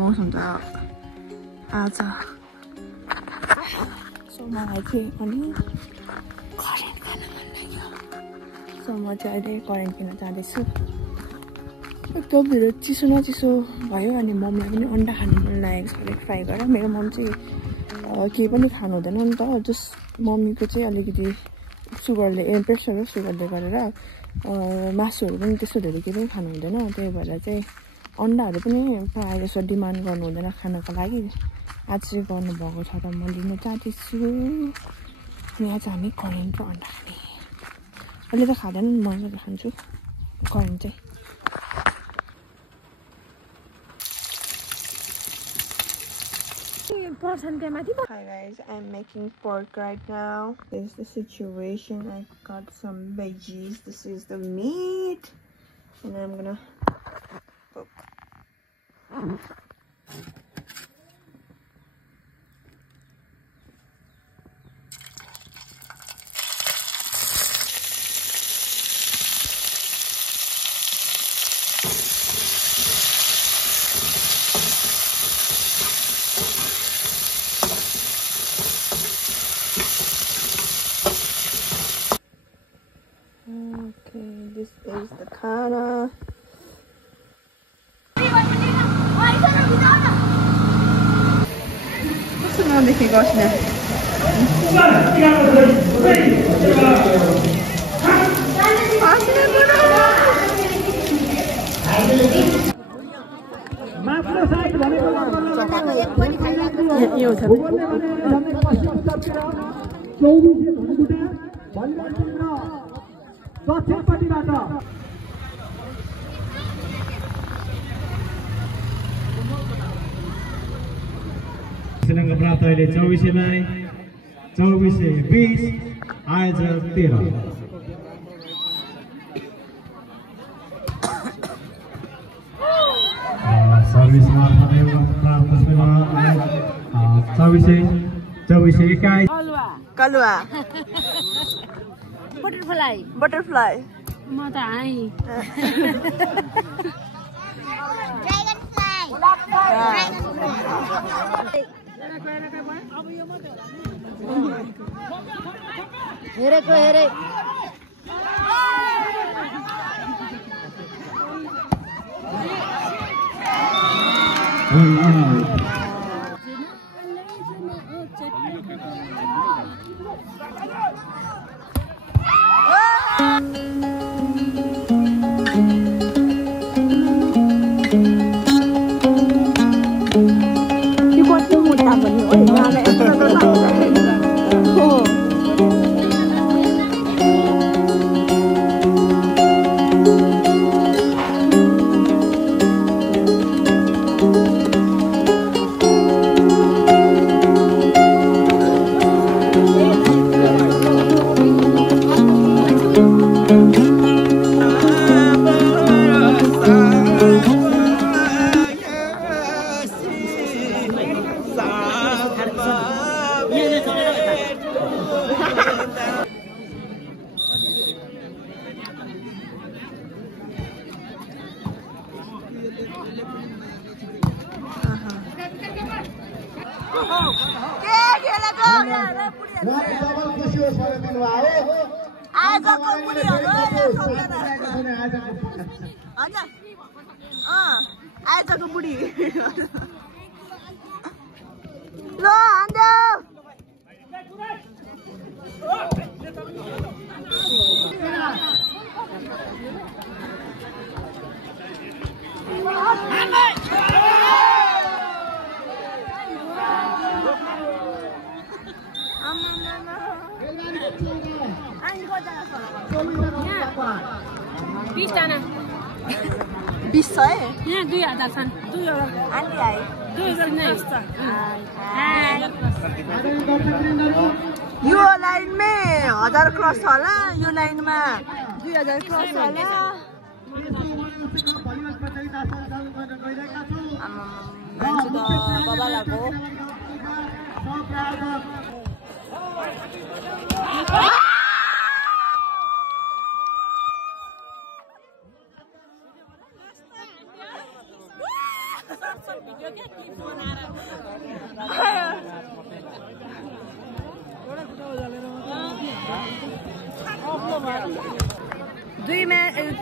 मौसम त आज सो मलाई चाहिँ अनि करेन्ट खान मन लाग्यो सो म चाहिँ अहिले करेन्ट किन्न जाँदैछु एकदम मेरो चिसो न चिसो भयो अनि मम्मीलाई पनि अन्डा खानु मन लागेको छ अलिक फ्राई गरेर मेरो मम चाहिँ केही पनि खानु हुँदैन नि त जस्ट मम्मीको चाहिँ अलिकति सुगरले प्रेसर र सुगरले गरेर मासुहरू पनि त्यस्तो धेरै केही पनि खानु हुँदैन त्यही भएर चाहिँ अन्डाहरू पनि प्रायः जस्तो डिमान्ड गर्नु हुँदैन खानको लागि आज चाहिँ गर्नुभएको छ र म लिन जाँदैछु अनि आज हामी करेन्ट र अन्डा खाने अहिले त खाँदैन म खान्छु करेन्ट चाहिँ Hi guys, I'm making pork right now. This is the situation. I got some veggies. This is the meat. And I'm gonna cook. Okay, this is the khana. What's the name of the gosh now? Sri Lanka प्राप्त अहिले 24 लाई 24-20 आयोजक 13 service मार्फत प्राप्त छ 24 21 कलुआ butterfly म त high हेरेको हेरे आजको बुढी ल हान्देऊ जना 20 छ है यहाँ 2000 छन् 2000 आन्टी आइ 2000 नै यस्तो यो लाइनमै 1000 क्रस होला यो लाइनमा 2000 क्रस होला आमा मान्छे त बाबा लाग्यो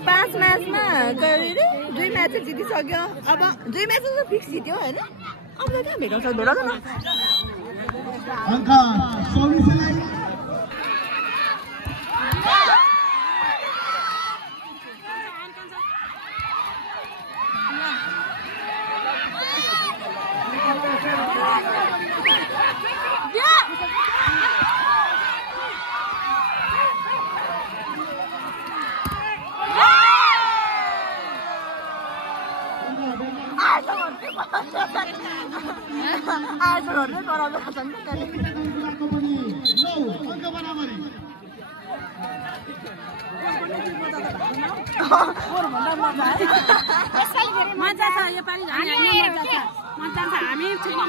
पाँच म्याचमा गरे 2 म्याच जितिसक्यो अब 2 म्याच त फिक्स जित्यो हैन अब त कहाँ भेटाउँछ भेटाउँदैन अङ्क 24 लाई आजहरुले गराउँदै खान्छन् के त्यले मजा छ यो पालि मजा छ हामी छैन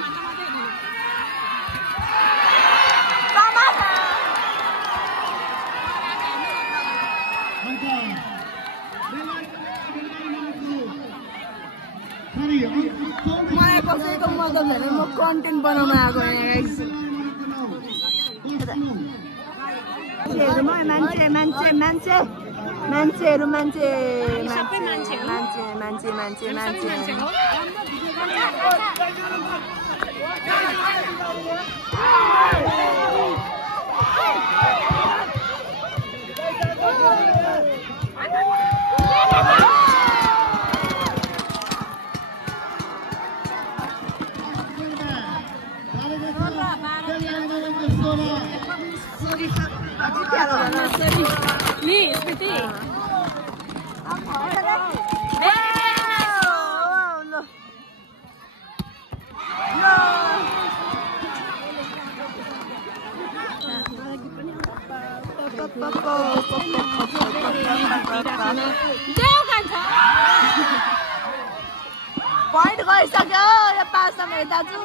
मलाई कसैको मतलब छैन म कन्टेन्ट बनाउन आएको मान्छेहरु Point गइसक्यो यो पासमा मेरो दाजु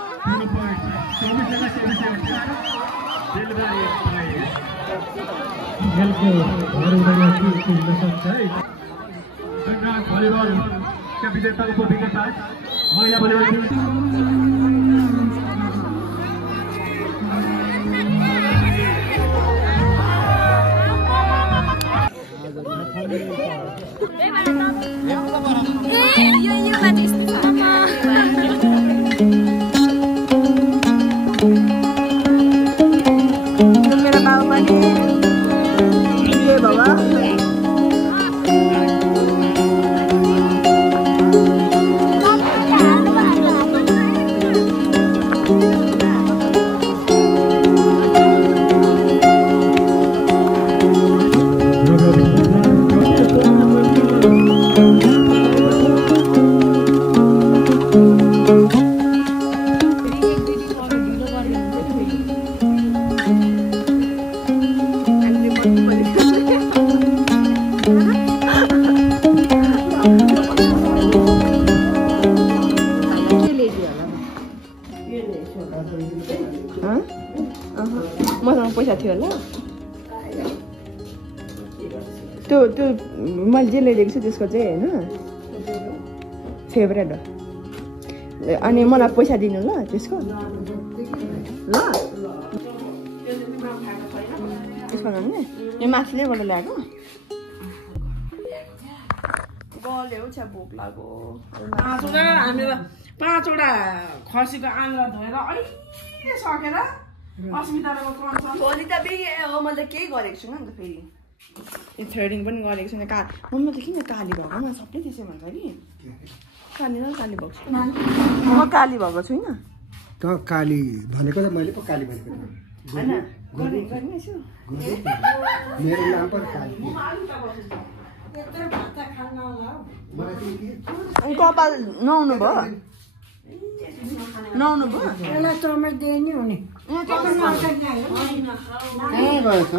मसँग पैसा थियो होला त्यो मैले जे ल्याइदिएको छु त्यसको चाहिँ होइन फेभरेट हो अनि मलाई पैसा दिनु ल त्यसको ल त्यसमा भन्ने यो माछलीबाट ल्याएको गल्यो छ भोक लाग्यो हामीले 5 वटा खसीको आन्द्रा धोएर अहिले सकेर अस्मिताको कन्सर्ट भोलि त बिगे हो मैले त केही गरेको छुइनँ नि त फेरि यो थ्रेडिङ पनि गरेको छैन मम्मी त किन काली भएको मलाई सबले त्यसै भन्छ कि काली न काली भएको छु म काली भएको छुइनँ त काली भनेको त मैले पो काली भनेको हैन गर्ने छु मेरो नाम पर काली अनि कपाल नुहाउनु भयो नुहाउनु भयो यसलाई चमक दिए नि हुने कहाँ गएछ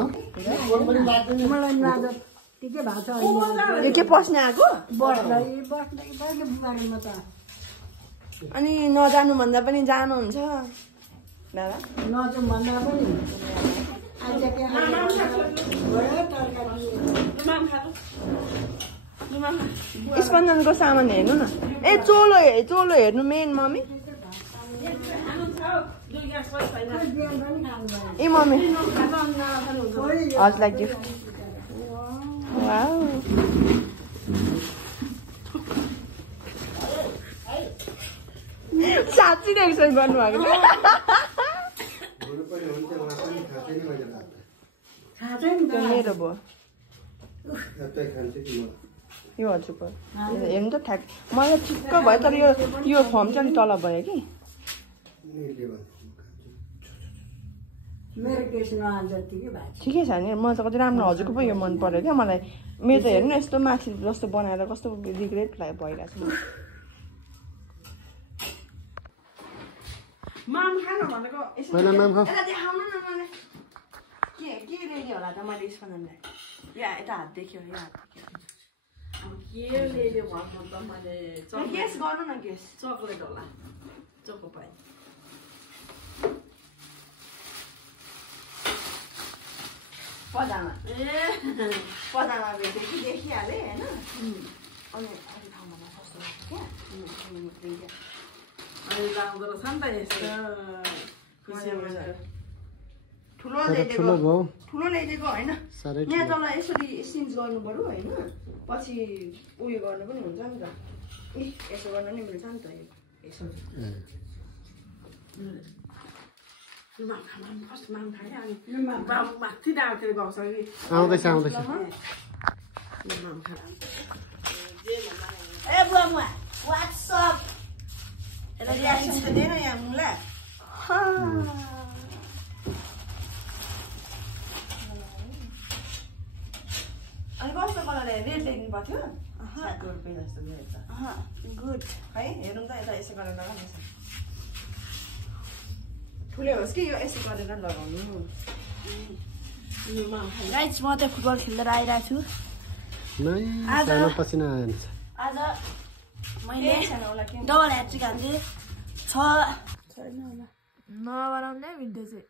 मलाई लाज ठिकै भएको छ यो के पस्ने आएको बस्दै बस्दै बुहारीमा त अनि नजानु भन्दा पनि जानुहुन्छ दादा नजाउँ भन्दा पनि आज के स्पन्दनको सामान हेर्नु न ए चोलो हेर्नु मेन मम्मी ए मम्मी हजुरलाई गिफ्ट वाउ साँच्ची नै एक्सप्लेन गर्नुभएको मेरो भयो यो हजुरको हेर्नु त ठ्याक मलाई ठिक्क भयो तर यो फर्म चाहिँ अलिक तल भयो कि ठिकै छ नि मलाई त कति राम्रो हजुरको पो यो मन पर्यो क्या मलाई मेरो त हेर्नु यस्तो माथि जस्तो बनाएर कस्तो रिग्रेट भइरहेको छ माम खानु भनेको के रेडी होला त मैले स्पन्दनलाई यता हात देख्यो यो हात गेस गर्नु न गेस चकलेट होला चोको पाइ पदामा भेटेँ कि देखिहालेँ होइन अनि अलिक ठाउँमा सस्तो क्या ठुलो ल्याइदिएको होइन यहाँ तल यसरी सिन्च गर्नु पर्यो होइन पछि उयो गर्नु पनि हुन्छ नि त यसो गर्नु नि मिल्छ नि त यसो आउँदैछ ए बुवा व्हाट्सअप रियाक्सन त दिएन यहाँ मुला अनि कस्तो कलर रेड लेख्नु पर्थ्यो गुड है हेरौँ त यता यसो गरेर लगाउनु छ ठुलो होस् कि यो यसो गरेर लगाउनु गाइस म त फुटबल खेलेर आइरहेको छु आज मैले डबल ह्याट्रिक हाल्थेँ 6 छैन होला नबनाउँदै भिडियो चाहिँ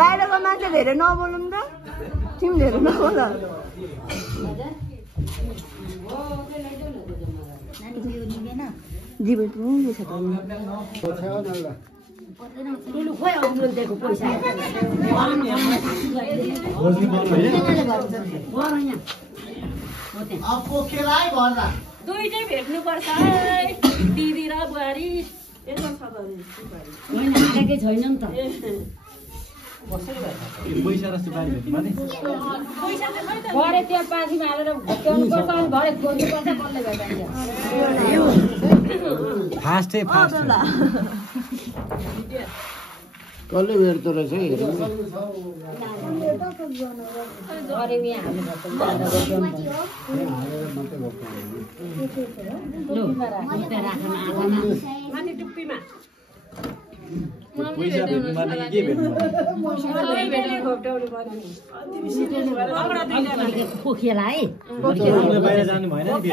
बाहिरको मान्छे धेरै नबोलौँ त तिमी धेरै नबोल जीवन पुग्नु छ दुईटै भेट्नुपर्छ दिदी र बुहारी छैन नि त भरे त्यो पाथीमा हालेर भट्याउनुपर्छ अनि भरे खोज्नुपर्छ कसले भेटाइन्छ कसले भेट्दो रहेछ हेर्नु पैसा भेट्नु माने के भेट्नु खोखेला है बाहिर जानु भएन नि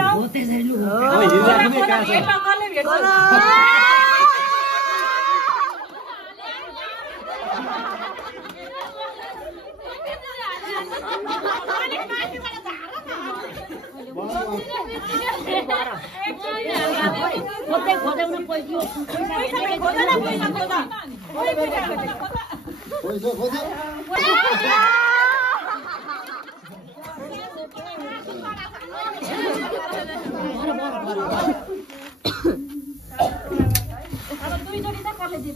हिँडिराख्ने कहाँ छ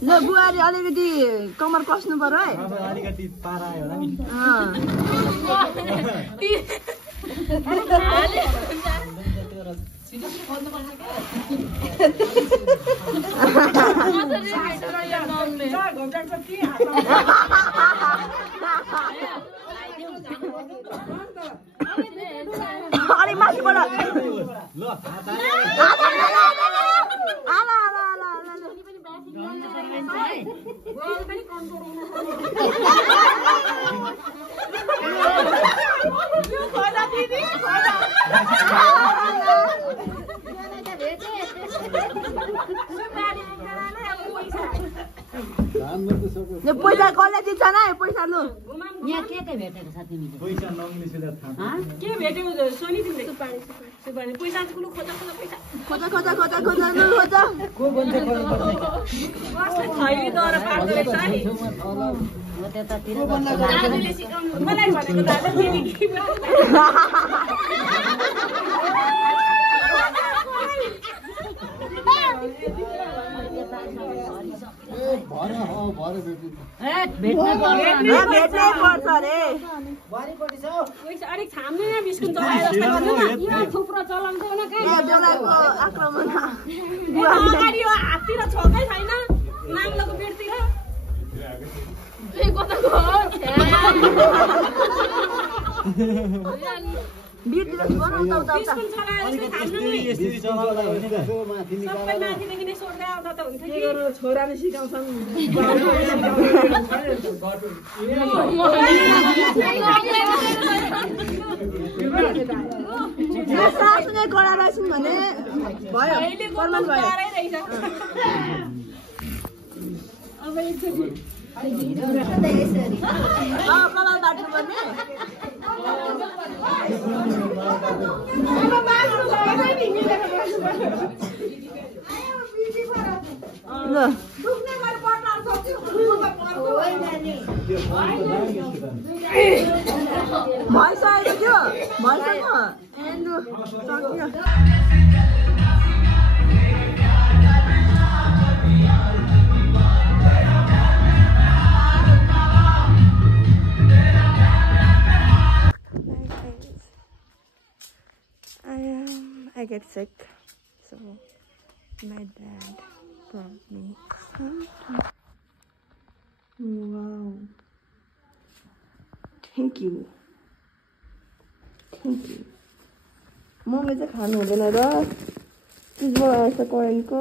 ल बुहारी अलिकति कमर कस्नु पर्यो है अलिकति पारा आयो होला नि अलिक माथिबाट ल पैसा कसले दिन्छ न पैसा लु यहाँ के भेटेको छ तिमीले पैसा नङ्गले सिधा थाहा के भेट्यो सोनी तिमीले सुपारी पैसा कुलो खोजा खोजा पैसा खोजा खोजा खोजा खोजा लु खोजा को बन्छ कसले खैरी दर पार्दो रहेछ नि हो त्यतातिर दाजुले सिकाउनु मलाई भनेको दादा फेरि के भेट्नै पर्छ अरे अलिक छाम्ने बिस्कुट चलाएर जस्तो गर्नु न यो थुप्रो चलाउँदैन कहाँ बेलाको आक्रमण अगाडि यो हाततिर छोकै छैन नाङ्लोको पेटतिर ए कता बिरतिर गर्नु उता उता बिस्कुट चलाएर यसो थाम्नु नि यसरी चलाउँदा हो नि त सबै माथिदेखि नै सोध्दै आउँदा त हुन्छ कि छोराले सिकाउँछन् सासुले कडा रहेछन् भने भयो फर्मान भयो अब एकचोटि कपाल बाट्नु पर्ने ल भइसकेको थियो भइसक्यो लु सक्यो I get sick, so my dad brought me something. Wow. Thank you. Thank you. मम्मीले चाहिँ खानु हुँदैन र चिजबाट आउँछ करेन्टको